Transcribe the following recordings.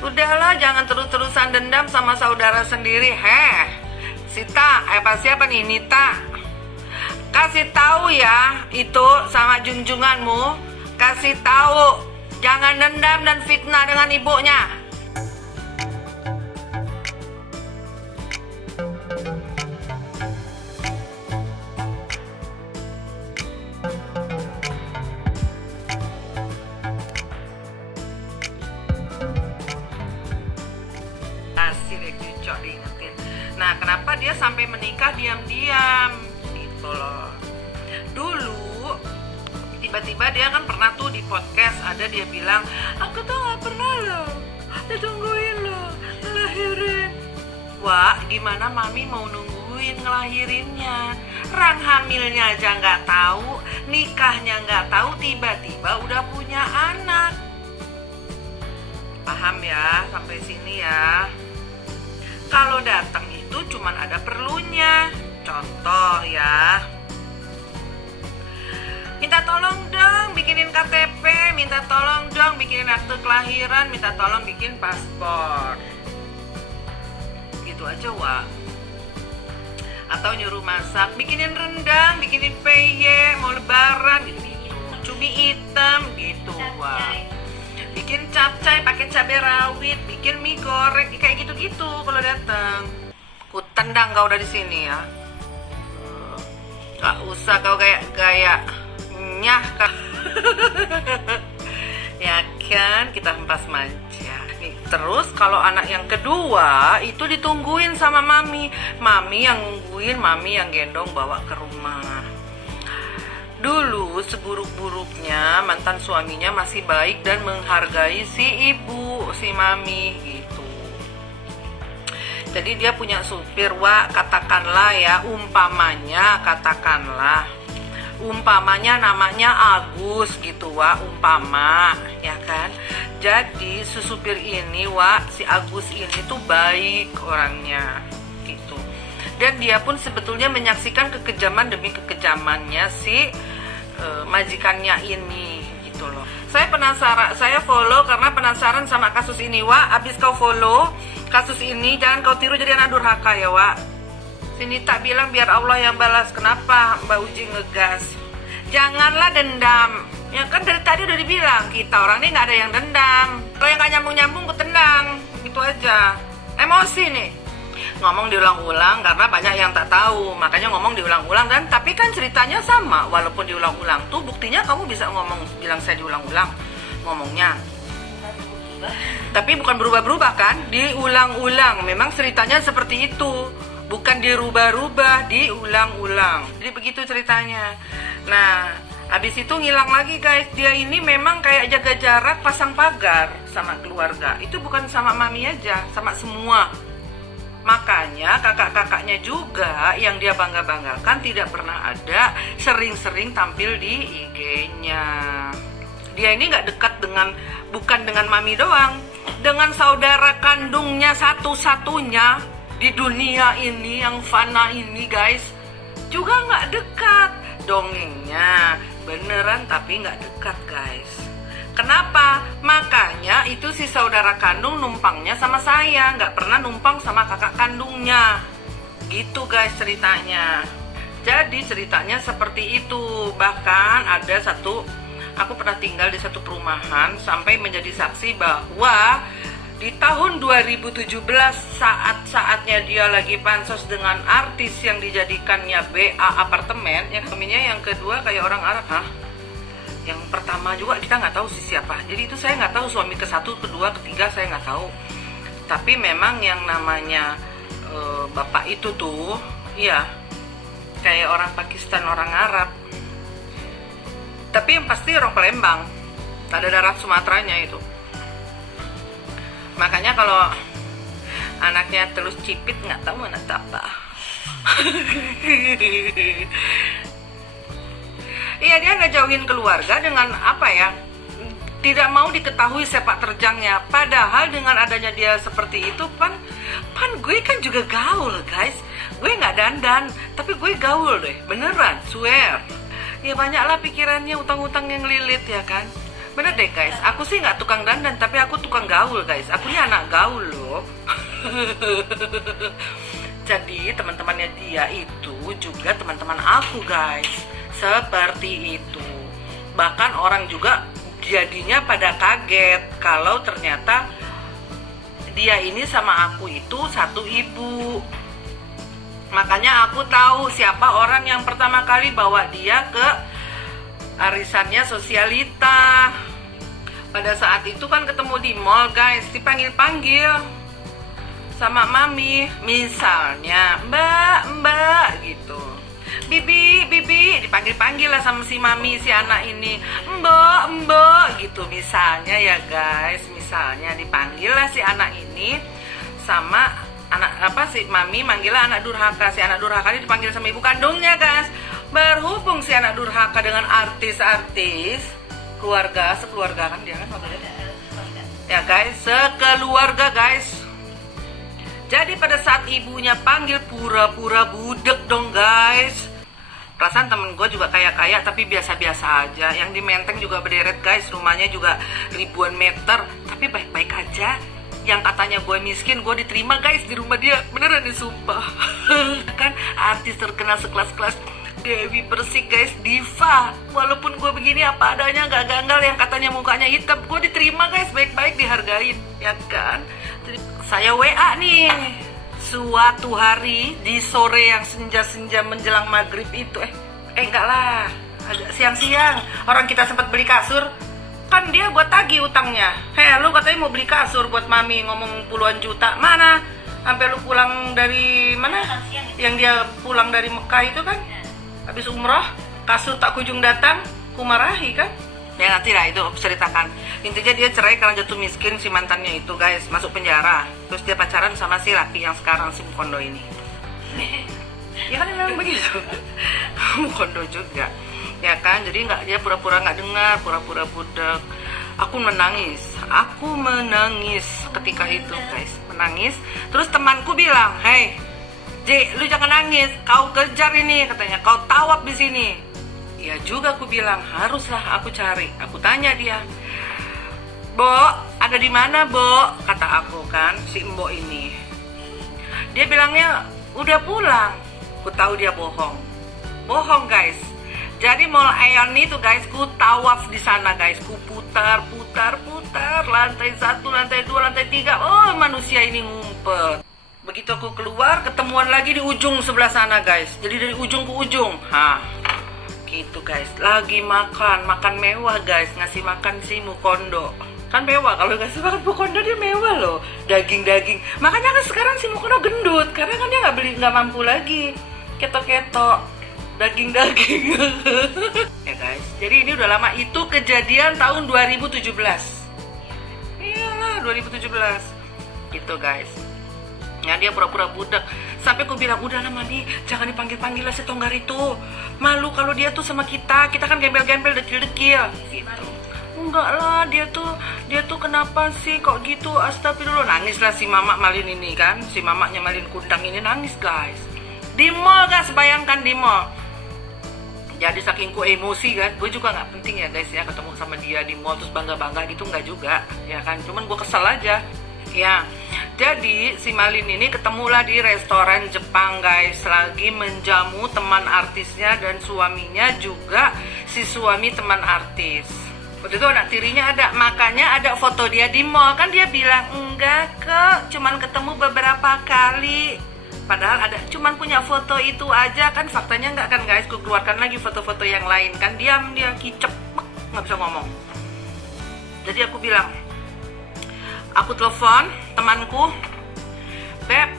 Udahlah, jangan terus-terusan dendam sama saudara sendiri. Sita, siapa nih, Nita? Kasih tahu ya, itu sama junjunganmu. Kasih tahu, jangan dendam dan fitnah dengan ibunya. Diingetin. Nah, kenapa dia sampai menikah diam-diam gitu loh. Dulu tiba-tiba dia kan pernah tuh di podcast ada dia bilang, aku tuh gak pernah loh ditungguin loh ngelahirin. Wah, gimana mami mau nungguin ngelahirinnya? Rang hamilnya aja gak tahu, nikahnya gak tahu, tiba-tiba udah punya anak. Paham ya sampai sini ya? Kalau datang itu cuman ada perlunya. Contoh ya, minta tolong dong bikinin KTP, minta tolong dong bikinin akte kelahiran, minta tolong bikin paspor. Gitu aja, Wak. Atau nyuruh masak, bikinin rendang, bikinin peye, mau lebaran gitu. Cumi hitam gitu, Wak. Bikin capcay pakai cabai rawit, bikin mie goreng, kayak gitu-gitu kalau datang. Ku tendang kau dari sini ya. Gak usah kau gaya nyah kak. Ya kan, kita hempas manja. Nih, terus kalau anak yang kedua itu ditungguin sama mami. Mami yang nungguin, mami yang gendong bawa ke rumah. Dulu seburuk-buruknya mantan suaminya masih baik dan menghargai si ibu, si mami gitu. Jadi dia punya supir, Wak, katakanlah ya, umpamanya namanya Agus gitu, Wak, umpama ya kan. Jadi si supir ini, Wak, si Agus ini tuh baik orangnya gitu. Dan dia pun sebetulnya menyaksikan kekejaman demi kekejamannya si majikannya ini gitu loh. Saya penasaran, saya follow karena penasaran sama kasus ini, Wak. Abis kau follow kasus ini, jangan kau tiru jadi anak durhaka ya, Wak. Sini tak bilang biar Allah yang balas. Kenapa Mbak Uji ngegas? Janganlah dendam. Ya kan dari tadi udah dibilang, kita orang ini nggak ada yang dendam. Kalau yang nggak nyambung-nyambung ku tendang, gitu aja. Emosi nih. Ngomong diulang-ulang karena banyak yang tak tahu, makanya ngomong diulang-ulang. Dan tapi kan ceritanya sama, walaupun diulang-ulang tuh buktinya kamu bisa ngomong bilang saya diulang-ulang ngomongnya, tapi bukan berubah-berubah kan, diulang-ulang. Memang ceritanya seperti itu, bukan dirubah-rubah, diulang-ulang. Jadi begitu ceritanya. Nah, habis itu ngilang lagi, guys. Dia ini memang kayak jaga jarak, pasang pagar sama keluarga. Itu bukan sama mami aja, sama semua. Makanya kakak-kakaknya juga yang dia bangga-banggakan tidak pernah ada sering-sering tampil di IG-nya. Dia ini gak dekat bukan dengan mami doang, dengan saudara kandungnya satu-satunya di dunia ini yang fana ini, guys, juga gak dekat. Dongengnya beneran tapi gak dekat, guys. Kenapa? Makanya itu si saudara kandung numpangnya sama saya, nggak pernah numpang sama kakak kandungnya. Gitu, guys, ceritanya. Jadi ceritanya seperti itu. Bahkan ada aku pernah tinggal di satu perumahan sampai menjadi saksi bahwa di tahun 2017 saat-saatnya dia lagi pansos dengan artis yang dijadikannya BA apartemen, yang suaminya yang kedua kayak orang Arab, yang pertama juga kita nggak tahu sih siapa. Jadi itu saya nggak tahu suami ke-1, kedua, ketiga saya nggak tahu. Tapi memang yang namanya bapak itu tuh, iya, kayak orang Pakistan, orang Arab. Tapi yang pasti orang Palembang, ada darah Sumateranya itu. Makanya kalau anaknya terus cipit nggak tahu anak apa. Iya, dia ngejauhin keluarga dengan apa ya, tidak mau diketahui sepak terjangnya. Padahal dengan adanya dia seperti itu, pan gue kan juga gaul, guys. Gue nggak dandan, tapi gue gaul deh, beneran, swear. Ya banyaklah pikirannya, utang-utang yang lilit ya kan. Bener deh, guys, aku sih nggak tukang dandan, tapi aku tukang gaul. gaul guys, aku ini anak gaul loh. Jadi teman-temannya dia itu juga teman-teman aku guys, seperti itu. Bahkan orang juga jadinya pada kaget kalau ternyata dia ini sama aku itu satu ibu. Makanya aku tahu siapa orang yang pertama kali bawa dia ke arisannya Sosialita. Pada saat itu kan ketemu di mall guys, dipanggil-panggil sama mami, misalnya mbak gitu, bibi dipanggil-panggil lah sama si mami si anak ini, mbak gitu misalnya ya guys. Misalnya dipanggil lah si anak ini sama anak si mami manggilnya anak durhaka. Si anak durhaka ini dipanggil sama ibu kandungnya guys. Berhubung si anak durhaka dengan artis-artis sekeluarga kan dia kan maksudnya ya guys, sekeluarga guys. Jadi pada saat ibunya panggil pura-pura budek dong guys. Perasaan temen gue juga kaya-kaya tapi biasa-biasa aja. Yang di Menteng juga berderet guys, rumahnya juga ribuan meter, tapi baik-baik aja. Yang katanya gue miskin, gue diterima guys di rumah dia. Beneran nih sumpah. Kan artis terkenal sekelas-kelas Dewi Persik guys, diva. Walaupun gue begini apa adanya, gak ganggal, yang katanya mukanya hitam, gue diterima guys, baik-baik, dihargain, ya kan. Jadi saya WA nih suatu hari di sore yang senja-senja menjelang maghrib itu, enggak lah, agak siang-siang. Orang kita sempat beli kasur, kan dia buat tagih utangnya. Lu katanya mau beli kasur buat mami, ngomong puluhan juta, mana? Sampai lu pulang dari mana? Yang dia pulang dari Mekah itu kan, habis umroh, kasur tak kunjung datang, kumarahi kan? Ya nanti lah itu ceritakan. Intinya dia cerai karena jatuh miskin, si mantannya itu guys, masuk penjara. Terus dia pacaran sama si laki yang sekarang si Mukondo ini. Ya kan memang begitu. Mukondo juga. Ya kan, jadi dia pura-pura nggak dengar, pura-pura budak. Aku menangis ketika itu guys, menangis. Terus temanku bilang, "Hey, J, lu jangan nangis, kau kejar ini," katanya, "kau tawaf di sini." Ya juga aku bilang, haruslah aku cari. Aku tanya dia, "Bo, ada di mana, Bo?" Kata aku kan, si Mbok ini. Dia bilangnya udah pulang. Aku tahu dia bohong. Bohong guys. Jadi Mall Aeon itu guys, ku tawaf di sana guys, ku putar, lantai 1, lantai 2, lantai 3. Oh, manusia ini ngumpet. Begitu aku keluar, ketemuan lagi di ujung sebelah sana guys. Jadi dari ujung ke ujung. Gitu guys, lagi makan mewah guys, ngasih makan si Mukondo. Kan mewah, kalau ngasih makan Mukondo dia mewah loh, daging. Makanya kan sekarang si Mukondo gendut, karena kan dia nggak mampu lagi ketok daging. Ya guys, jadi ini udah lama, itu kejadian tahun 2017. Iyalah 2017 gitu guys. Ya dia pura-pura budak. Sampai aku bilang, udahlah mami, jangan dipanggil-panggil lah si Tonggar itu. Malu kalau dia tuh sama kita kan gembel-gembel, dekil-dekil gitu. Enggak lah, dia tuh kenapa sih kok gitu, astagfirullah. Nangis lah si Mamak Malin ini kan, si mamaknya Malin Kundang ini nangis guys. Di mall guys, bayangkan di mall. Jadi saking ku emosi kan, gue juga nggak penting ya guys ya ketemu sama dia di mall terus bangga-bangga gitu, nggak juga ya kan. Cuman gue kesel aja. Ya, jadi si Malin ini ketemulah di restoran Jepang guys, lagi menjamu teman artisnya dan suaminya juga si suami teman artis. Waktu itu anak tirinya ada, makanya ada foto dia di mall. Kan dia bilang, enggak kok, cuman ketemu beberapa kali. Padahal ada, cuman punya foto itu aja kan, faktanya enggak kan guys. Ku keluarkan lagi foto-foto yang lain kan, diam dia kicep, nggak bisa ngomong. Jadi aku bilang, aku telepon temanku, "Beb,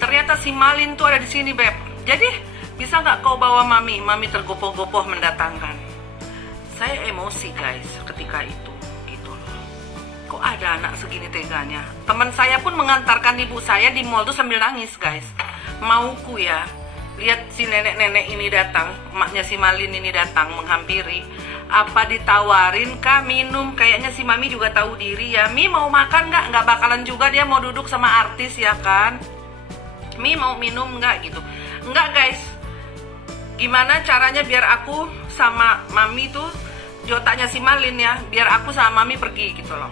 ternyata si Malin tuh ada di sini, Beb. Jadi bisa nggak kau bawa mami? Mami tergopoh-gopoh mendatangkan." Saya emosi guys ketika itu, gitu loh. Kok ada anak segini teganya? Teman saya pun mengantarkan ibu saya di mall tuh sambil nangis guys. Mauku ya, lihat si nenek-nenek ini datang, emaknya si Malin ini datang menghampiri. Apa ditawarin kah minum? Kayaknya si mami juga tahu diri ya. "Mi mau makan nggak?" Nggak bakalan juga dia mau duduk sama artis ya kan. "Mi mau minum nggak?" gitu. Nggak guys. Gimana caranya biar aku sama mami tuh di otaknya si Malin ya, biar aku sama mami pergi gitu loh.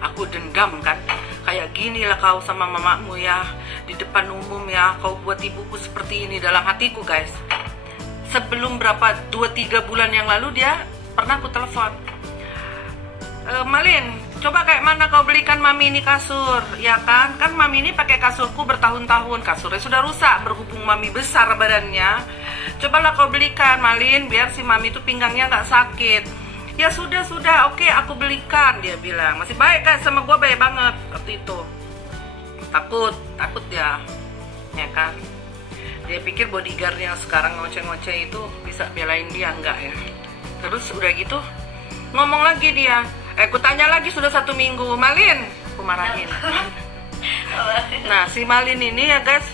Aku dendam kan. Kayak gini lah kau sama mamamu ya, di depan umum ya, kau buat ibuku seperti ini. Dalam hatiku guys. Sebelum berapa 2-3 bulan yang lalu dia pernah aku telepon, Malin, coba kayak mana kau belikan mami ini kasur, ya kan? Kan mami ini pakai kasurku bertahun-tahun, kasurnya sudah rusak, berhubung mami besar badannya. Cobalah kau belikan, Malin, biar si mami itu pinggangnya nggak sakit. Ya sudah, oke aku belikan, dia bilang. Masih baik kan sama gua, baik banget waktu itu. Takut dia, ya kan? Dia pikir bodyguard yang sekarang ngoceh-ngoceh itu bisa belain dia, enggak ya? Terus udah gitu, ngomong lagi dia. Aku tanya lagi sudah 1 minggu, Malin, aku marahin. Nah si Malin ini ya guys,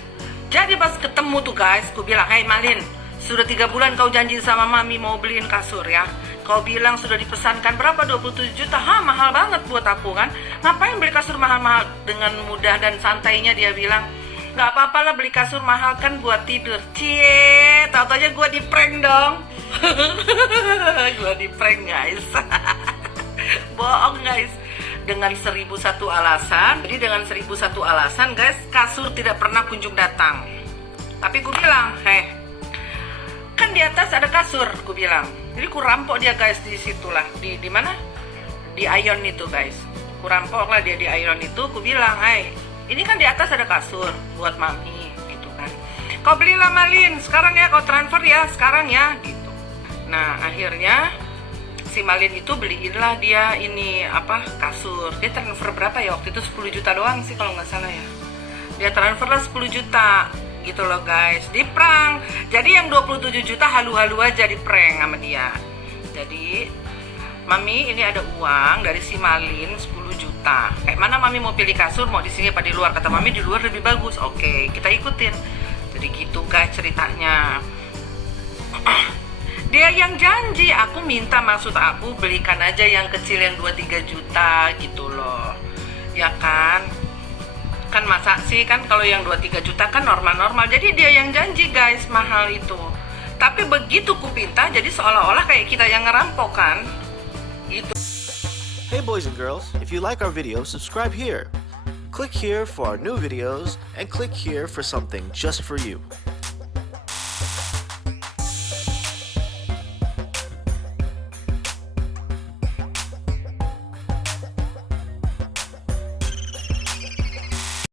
jadi pas ketemu tuh guys, aku bilang, hey Malin, sudah 3 bulan kau janji sama mami mau beliin kasur ya. Kau bilang sudah dipesankan berapa, 27 juta, mahal banget buat aku kan. Ngapain beli kasur mahal-mahal? Dengan mudah dan santainya dia bilang, nggak apa-apa lah beli kasur mahal kan buat tidur. Cie, tau aja gue di prank dong. Gue di prank guys. Bohong guys, dengan 1001 alasan. Jadi dengan 1001 alasan guys, kasur tidak pernah kunjung datang. Tapi gue bilang, kan di atas ada kasur, gue bilang. Jadi ku rampok dia guys di situlah, di mana? Di Ion itu guys. Ku rampok lah dia di Ion itu. Ku bilang, ini kan di atas ada kasur buat mami, gitu kan. Kau belilah Malin, sekarang ya, kau transfer ya, sekarang ya, gitu. Nah akhirnya si Malin itu beliinlah dia ini kasur. Dia transfer berapa ya waktu itu, 10 juta doang sih kalau nggak salah ya. Dia transferlah 10 juta gitu loh guys, di prank. Jadi yang 27 juta halu-halu aja di prank sama dia. Jadi mami ini ada uang dari si Malin 10 juta. Kayak mana mami mau pilih kasur, mau di sini apa di luar? Kata mami di luar lebih bagus. Oke, kita ikutin. Jadi gitu guys ceritanya. Dia yang janji, aku minta, maksud aku belikan aja yang kecil yang 2-3 juta gitu loh. Ya kan? Kan masa sih kan kalau yang 2-3 juta kan normal-normal. Jadi dia yang janji guys mahal itu. Tapi begitu ku pinta jadi seolah-olah kayak kita yang ngerampok kan. Gitu. Hey boys and girls, if you like our video, subscribe here. Click here for our new videos and click here for something just for you.